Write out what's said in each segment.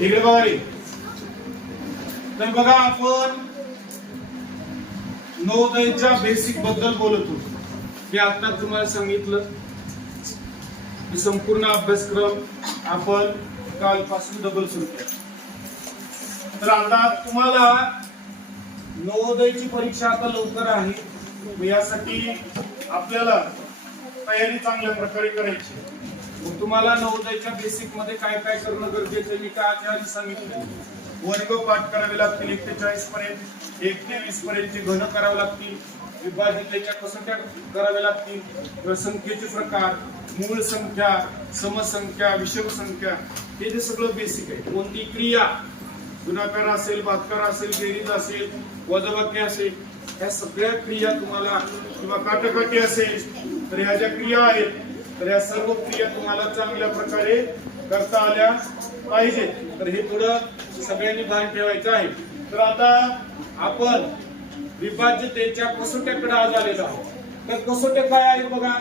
इकडे बघा रे. तर बघा आपण नवोदयच्या बेसिकबद्दल बोलत होतो. मी आता तुम्हाला सांगितलं. की संपूर्ण अभ्यासक्रम आपण कालपासून डबल सुरू केला. तर आता तुम्हाला नवोदयची परीक्षा आता लवकर आहे. यासाठी आपल्याला तयारी चांगल्या प्रकारे करायची मग तुम्हाला नवोदयच्या बेसिकमध्ये काय काय करणं गरजेचं आहे मी काय आधी सांगितलं वर्ग पाठ करावे लागतील एक ते चाळीस पर्यंत एक ते वीस पर्यंतचे घन करावे लागतील विभाजितेच्या कसोट्या कराव्या लागतील. संख्येचे प्रकार मूळ संख्या समसंख्या विषम संख्या हे जे सगळं बेसिक आहे. कोणती क्रिया? गुणाकार असेल भातकार असेल बेरीज असेल वजाबाकी असेल ह्या सगळ्या क्रिया तुम्हाला किंवा काटकाटी असेल तर ह्या ज्या क्रिया आहेत तर या सर्व क्रिया तुम्हाला चांगल्या प्रकारे करता आल्या पाहिजे. तर हे थोडं सगळ्यांनी भान ठेवायचं आहे. तर आता आपण विभाज्यतेच्या कसोट्याकडे आज आलेलो आहोत. तर कसोट्या काय आहे बघा?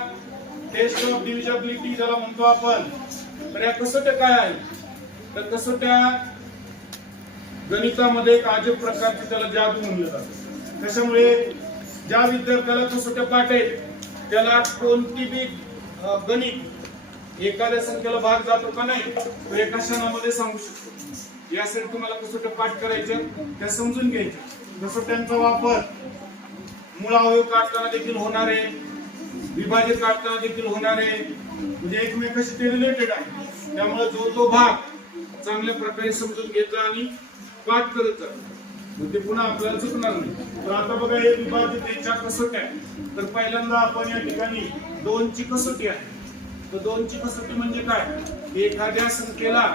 टेस्ट ऑफ डिव्हिजबिलिटी ज्याला म्हणतो आपण. तर या कसोट्या काय आहेत? तर कसोट्या गणितामध्ये एक अजब प्रकारची त्याला जादू म्हणलं जातं त्याच्यामुळे ज्या विद्यार्थ्याला कसोट्या पाठ आहेत त्याला कोणती बी गणित. एखाद्या संख्येला भाग जातो का नाही तो एका क्षणामध्ये सांगू शकतो. यासाठी तुम्हाला कसोट्या पाठ करायच्या त्या समजून घ्यायच्या. कसोट्यांचा वापर मूळ अवयव काढताना देखील होणार आहे विभाजित काढताना देखील होणार आहे. म्हणजे एकमेकाशी ते रिलेटेड आहे. त्यामुळे जो तो भाग चांगल्या प्रकारे समजून घेतला आणि पाठ करत जा मग ते पुन्हा आपल्याला चुकणार नाही. तर आता बघा हे विभाजितेच्या आहे तर पहिल्यांदा आपण या ठिकाणी दोनची कसोटी आहे. तर दोनची कसोटी म्हणजे काय? एखाद्या संख्येला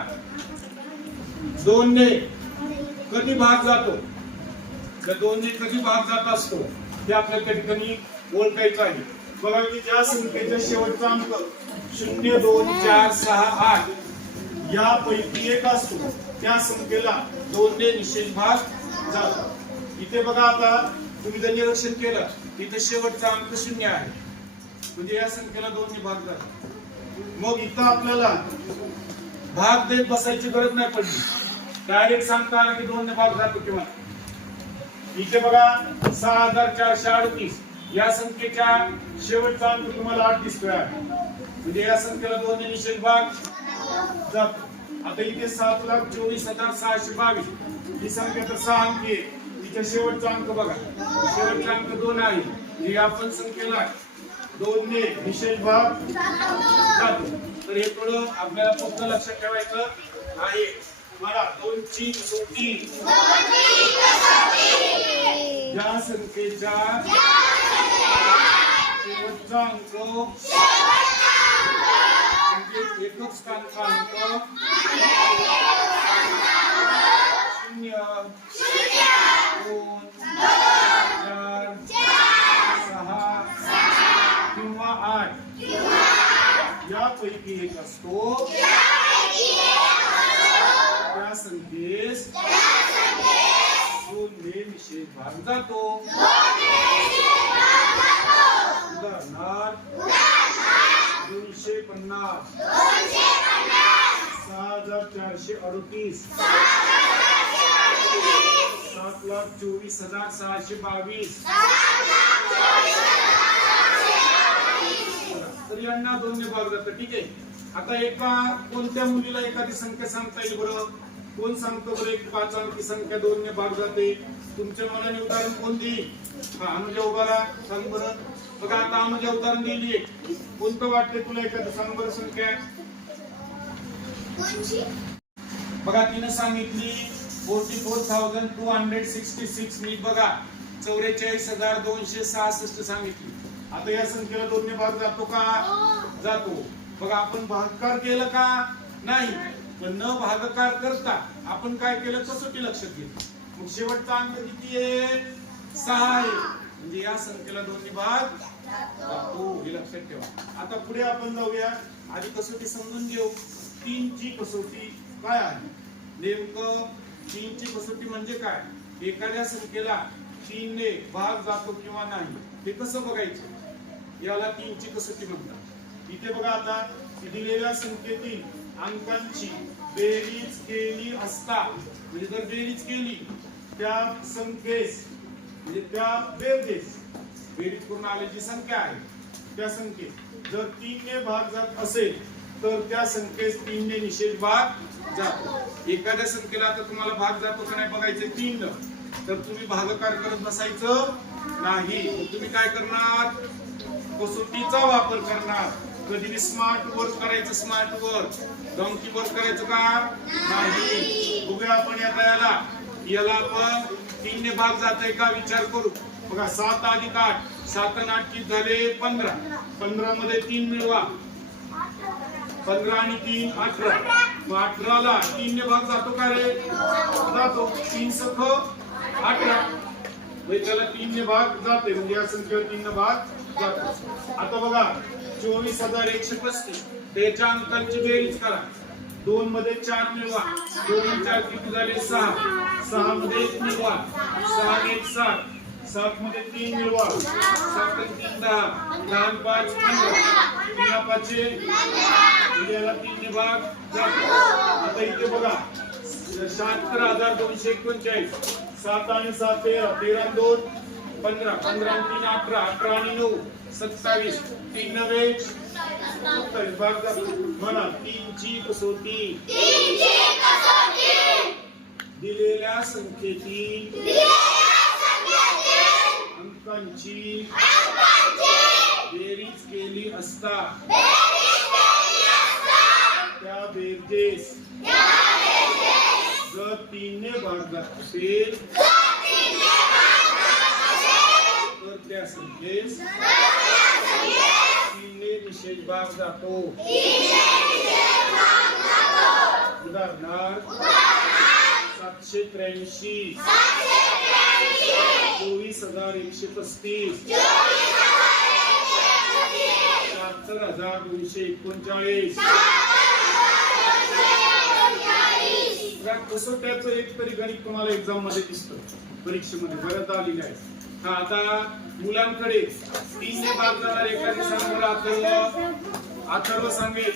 दोनने कधी भाग जातो? त्या दोनने कधी भाग जात असतो? ते आपल्याला त्या ठिकाणी ओळखायचं आहे. बघा की ज्या संख्येचा शेवटचा अंक शून्य दोन चार सहा आठ यापैकी एक असतो. त्या संख्येला दोनने निशेष भाग जातात इथे बघा आता तुम्ही जर निरीक्षण केलं इथे शेवटचा अंक शून्य आहे. म्हणजे या संख्येला दोनने भाग झाला. मग इथं आपल्याला भाग देत बसायची गरज नाही पडली. डायरेक्ट सांगता आलं की दोनने भाग जातो किंवा इथे बघा सहा हजार चारशे अडतीस. या संख्येच्या शेवटचा अंक तुम्हाला आठ दिसतोय म्हणजे या संख्येला दोन निषेध भाग जातो. आता इथे सात लाख चोवीस हजार सहाशे बावीस. ही संख्या तर सहा अंकी. आहे तिच्या शेवटचा अंक बघा. शेवटचा अंक दोन आहे. ही आपण संख्येला दोनने निषेध भाग जातो. तर हे थोडं आपल्याला फक्त लक्षात ठेवायचं आहे. मला दोनची सोटी या संख्येच्या शेवटचा अंक. म्हणजे एकच स्थानचा अंक शून्य दोन चार सहा किंवा आठ यापैकी एक असतो. त्या संख्येस दोनने निषेध भाग जातो. उदाहरणार्थ दोनशे पन्नास. सहा हजार चारशे अडतीस. सात लाख चोवीस हजार सहाशे बावीस. तर यांना दोन भाग जातं ठीक आहे? आता एका कोणत्या मुलीला एखादी संख्या सांगता येईल बरं? कोण सांगतो बरं? एक पाच अंकी संख्या दोन ने भाग जाते. तुमच्या मनाने उदाहरण कोण देईल हा अनुजा उभारा. सांग बरं. बघा आता अनुजा उदाहरण दिली कोणतं वाटते तुला एखादं सांग बरं संख्या. बघा तिने सांगितली forty four thousand two hundred sixty six नीट बघा. चौवेचाळीस हजार दोनशे सहासष्ट सांगितली. आता या संख्येला दोन्ही भाग जातो का? जातो. बघा आपण भागाकार केलं का? नाही. पण न भागाकार करता आपण काय केलं? कसोटी लक्षात घेतली मग शेवटचा अंक किती आहे? सहा आहे. म्हणजे या संख्येला दोन्ही भाग जातो. हे लक्षात ठेवा. आता पुढे आपण जाऊया. आधी कसोटी समजून घेऊ. तीनची कसोटी काय आहे? नेमकं तीनची कसोटी म्हणजे काय? एखाद्या संख्येला तीनने भाग जातो किंवा नाही ते कसं बघायचं? याला तीनची कसोटी म्हणतात इथे बघा आता दिलेल्या संख्येतील अंकांची बेरीज केली असता म्हणजे जर बेरीज केली त्या संख्येस म्हणजे त्या बेरजेस बेरीज करून आल्याची संख्या आहे त्या संख्येत जर तीनने भाग जात असेल तर त्या संख्येस तीनने निषेध भाग जातो. एखाद्या संख्येला आता तुम्हाला भाग जातो का नाही बघायचं तीन तर तुम्ही भागाकार करत बसायचं नाही. तुम्ही काय करणार? कसोटीचा वापर करणार. कधी स्मार्ट वर्क करायचं स्मार्ट वर्क डॉंकी वर्क करायचं का? नाही. बघूया आपण या याला याला आपण तीन ने भाग जात का? विचार करू. बघा सात अधिक आठ. सात आणि आठ किती झाले? पंधरा. पंधरा मध्ये तीन मिळवा. पंधरा आणि तीन अठरा. मग अठराला तीनने भाग जातो का रे? जातो. तीन सख अठरा म्हणजे त्याला तीनने भाग जाते. म्हणजे या संख्येवर तीनने भाग जातो. आता बघा चोवीस हजार एकशे पस्तीस. त्याच्या अंकांची बेरीज करा. दोन मध्ये चार मिळवा दोन चार किती झाले? सहा. सहा मध्ये एक मिळवा सहा एक सात. सात मध्ये तीन मिळवा सात तीन दहा. दहा पाच पंधरा तीन पाचशे म्हणजे याला तीन भाग जातो. आता इथे बघा. शहात्तर हजार दोनशे एकोणचाळीस. सात आणि सात तेरा तेरा दोन पंधरा. पंधरा आणि तीन अठरा अठरा आणि नऊ सत्तावीस. तीन नव्हे सत्तावीस. जातो म्हणा तीनची कसोटी. दिलेल्या संख्येतील अंकांची बेरीज केली असता. त्या बेरजेस. जात असेल. तर त्या संख्येस तीनने विशेष भाग जातो. उदाहरणार्थ सातशे त्र्याऐंशी. चोवीस हजार एकशे पस्तीस. शहात्तर हजार दोनशे एकोणचाळीस. कसं त्याचं एक तरी गणित तुम्हाला एक्झाममध्ये दिसतं. परीक्षेमध्ये बऱ्याचदा आलेलं आहे हा आता मुलांकडे तीनने भाग जाणार एखादी सांग अथर्व अथर्व सांगेल.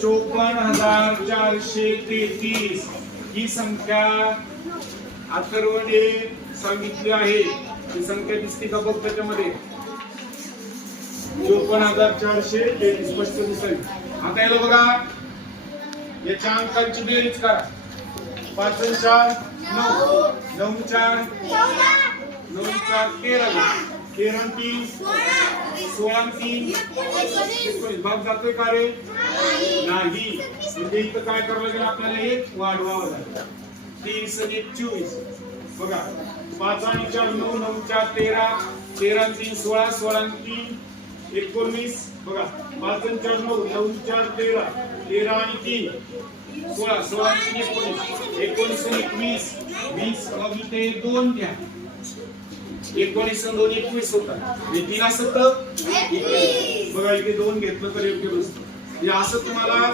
चोपन्न हजार चारशे तेहतीस ही संख्या अथर्वने सांगितली आहे. ही संख्या दिसते का बघ त्याच्यामध्ये? चोपन्न हजार चारशे तेहतीस स्पष्ट दिसेल आता याला बघा. याच्या अंकांची बेरीज करा. पाच चार नऊ. नऊ चार नऊ चार तेरा. तेरा तीन सोळा तीन. एकोणीस. भाग जातोय का रे? नाही. म्हणजे इथं काय करावं लागेल आपल्याला? एक वाढवावं लागेल. तीस सगळे एक चोवीस बघा. पाच आणि चार नऊ नऊ चार तेरा. तेरा तीन सोळा. सोळा तीन. एकोणीस बघा पाच चार नऊ नऊ चार तेरा तेरा आणि तीन. सोळा सोळा आणि तीन एकोणीस. एकोणीस आणि एकवीस वीस मग ते दोन घ्या. एकोणीस दोन एकवीस होतात. म्हणजे तीन असत बघा इथे दोन घेतलं तर योग्य बसतं. म्हणजे असं तुम्हाला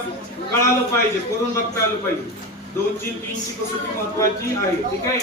कळालं पाहिजे करून बघता आलं पाहिजे. दोनची तीनची कसोटी महत्वाची आहे. ठीक आहे?